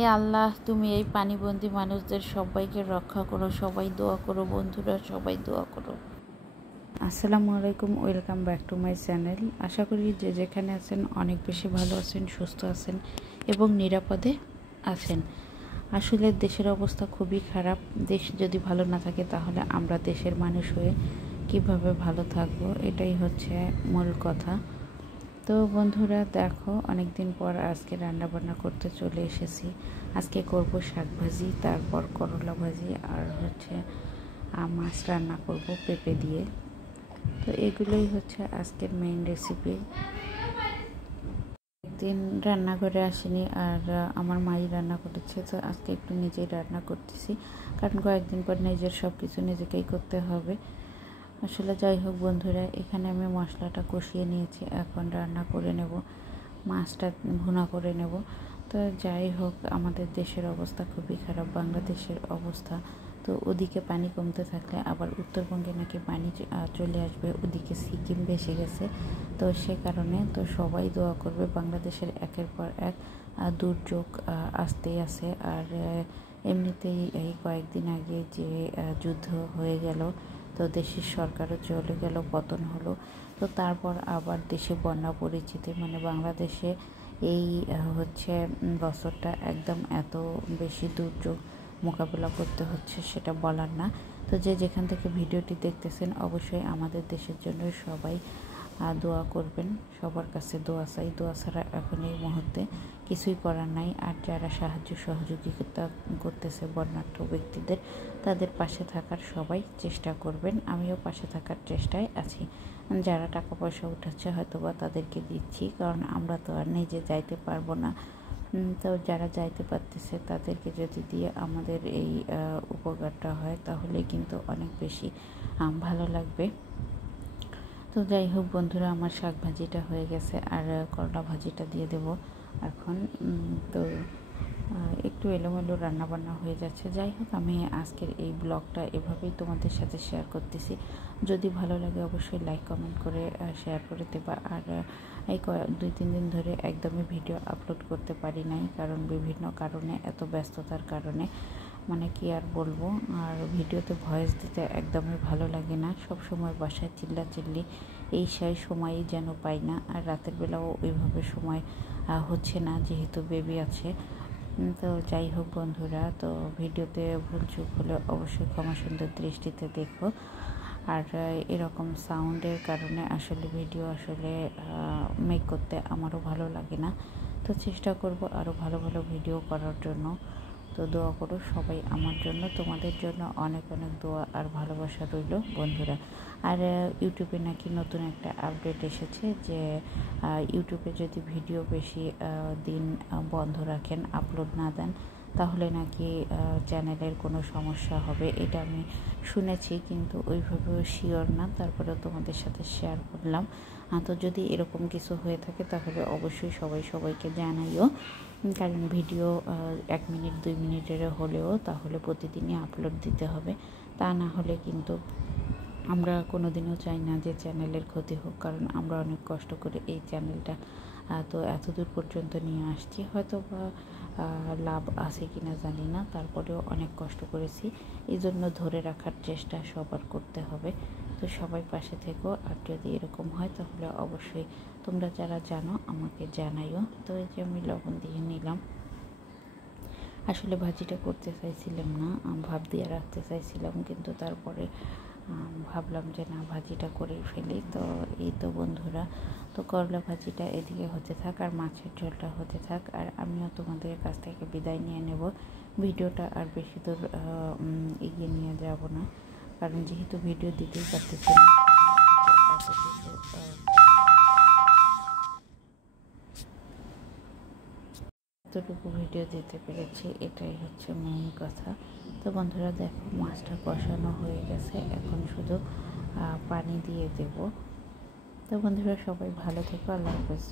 এ আল্লাহ, তুমি এই পানিবন্দী মানুষদের সবাইকে রক্ষা করো। সবাই দোয়া করো বন্ধুরা, সবাই দোয়া করো। আসসালামু আলাইকুম, welcome back to my channel. আশা করি যে যেখানে আছেন অনেক বেশি ভালো আছেন, সুস্থ আছেন এবং নিরাপদে আছেন। আসলে দেশের অবস্থা খুবই খারাপ। দেশ যদি ভালো না থাকে তাহলে আমরা দেশের মানুষ হয়ে কিভাবে ভালো থাকবো, এটাই হচ্ছে মূল কথা। তো বন্ধুরা দেখো, অনেক দিন পর আজকে রান্না বান্না করতে চলে এসেছি। আজকে করব শাক ভাজি, তারপর করলা ভাজি, আর হচ্ছে মাছ রান্না করব পেঁপে দিয়ে। তো এগুলোই হচ্ছে আজকের মেইন রেসিপি। একদিন রান্নাঘরে আসিনি, আর আমার মাই রান্না করেছে, তো আজকে একটু নিজেই রান্না করতেছি, কারণ কয়েকদিন পর নিজের সব কিছু নিজেকেই করতে হবে। আসলে যাই হোক বন্ধুরা, এখানে আমি মশলাটা কষিয়ে নিয়েছি, এখন রান্না করে নেব, মাছটা ভুনা করে নেব। তো যাই হোক, আমাদের দেশের অবস্থা খুবই খারাপ, বাংলাদেশের অবস্থা। তো ওদিকে পানি কমতে থাকলে আবার উত্তরবঙ্গে নাকি পানি চলে আসবে, ওদিকে সিকিম ভেসে গেছে। তো সে কারণে তো সবাই দোয়া করবে। বাংলাদেশের একের পর এক দুর্যোগ আসতেই আছে। আর এমনিতেই এই কয়েকদিন আগে যে যুদ্ধ হয়ে গেল, তো দেশের সরকারও চলে গেল, পতন হলো। তো তারপর আবার দেশে বন্যা পরিচিতি, মানে বাংলাদেশে এই হচ্ছে বছরটা একদম এত বেশি দুর্যোগ মোকাবেলা করতে হচ্ছে সেটা বলার না। তো যে যেখান থেকে ভিডিওটি দেখতেছেন অবশ্যই আমাদের দেশের জন্য সবাই দোয়া করবেন। সবার কাছে দোয়া চাই, দোয়া ছাড়া এখন এই মুহূর্তে কিছুই করার নাই। আর যারা সাহায্য সহযোগিতা করতেছে বন্যাঢ্য ব্যক্তিদের, তাদের পাশে থাকার সবাই চেষ্টা করবেন। আমিও পাশে থাকার চেষ্টায় আছি। যারা টাকা পয়সা উঠাচ্ছে হয়তো বা তাদেরকে দিচ্ছি, কারণ আমরা তো আর নিজে যাইতে পারবো না। তো যারা যাইতে পারতেছে তাদেরকে যদি দিয়ে আমাদের এই উপকারটা হয় তাহলে কিন্তু অনেক বেশি ভালো লাগবে। তো যাই হোক বন্ধুরা, আমার শাক ভাজিটা হয়ে গেছে, আর করলা ভাজিটা দিয়ে দেব এখন। তো একটু এলোমেলো রান্নাবান্না হয়ে যাচ্ছে। যাই হোক, আমি আজকের এই ব্লগটা এভাবেই তোমাদের সাথে শেয়ার করতেছি। যদি ভালো লাগে অবশ্যই লাইক কমেন্ট করে শেয়ার করে দেবা। আর এই 2-3 দিন ধরে একদমই ভিডিও আপলোড করতে পারি নাই, কারণ বিভিন্ন কারণে, এত ব্যস্ততার কারণে, মানে কি আর বলবো। আর ভিডিওতে ভয়েস দিতে একদমই ভালো লাগে না, সব সময় বাসায় চিল্লাচিল্লি, এই সেই সময়ই যেন পাই না। আর রাতের বেলাও ওইভাবে সময় হচ্ছে না, যেহেতু বেবি আছে। তো যাই হোক বন্ধুরা, তো ভিডিওতে ভুলচুক হলে অবশ্যই ক্ষমা সুন্দর দৃষ্টিতে দেখো। আর এরকম সাউন্ডের কারণে আসলে ভিডিও আসলে মেক করতে আমারও ভালো লাগে না। তো চেষ্টা করব আরও ভালো ভালো ভিডিও করার জন্য। তো দোয়া করো সবাই আমার জন্য, তোমাদের জন্য অনেক অনেক দোয়া আর ভালোবাসা রইল বন্ধুরা। আর ইউটিউবে নাকি নতুন একটা আপডেট এসেছে যে ইউটিউবে যদি ভিডিও বেশি দিন বন্ধ রাখেন, আপলোড না দেন, তাহলে নাকি চ্যানেলের কোনো সমস্যা হবে। এটা আমি শুনেছি, কিন্তু ওইভাবেও শিওর না, তারপরেও তোমাদের সাথে শেয়ার করলাম। তো যদি এরকম কিছু হয়ে থাকে তাহলে অবশ্যই সবাইকে জানাইও, কারণ ভিডিও 1 মিনিট 2 মিনিটের হলেও তাহলে প্রতিদিনই আপলোড দিতে হবে। তা না হলে কিন্তু আমরা কোনো দিনও চাই না যে চ্যানেলের ক্ষতি হোক, কারণ আমরা অনেক কষ্ট করে এই চ্যানেলটা তো এতদূর পর্যন্ত নিয়ে আসছি। হয়তো বা লাভ আছে কি না জানি না, তারপরেও অনেক কষ্ট করেছি, এই জন্য ধরে রাখার চেষ্টা সবার করতে হবে। তো সবাই পাশে থেকো, আর যদি এরকম হয় তাহলে অবশ্যই তোমরা যারা জানো আমাকে জানাইও। তো এই যে আমি লবণ দিয়ে নিলাম। আসলে ভাজিটা করতে চাইছিলাম না, ভাপ দিয়ে রাখতে চাইছিলাম, কিন্তু তারপরে ভাবলাম যে না, ভাজিটা করেই ফেলি। তো এই তো বন্ধুরা, তো করলা ভাজিটা এদিকে হতে থাক আর মাছের ঝোলটা হতে থাক, আর আমিও তোমাদের কাছ থেকে বিদায় নিয়ে নেব। ভিডিওটা আর বেশি দূর এগিয়ে নিয়ে যাব না, কারণ যেহেতু ভিডিও দিতেই পারতেছি না, এতটুকু ভিডিও দিতে পেরেছি, এটাই হচ্ছে মেইন কথা। তো বন্ধুরা দেখো, মাছটা কষানো হয়ে গেছে, এখন শুধু পানি দিয়ে দেব। তো বন্ধুরা সবাই ভালো থেকো, আল্লাহ হাফেজ।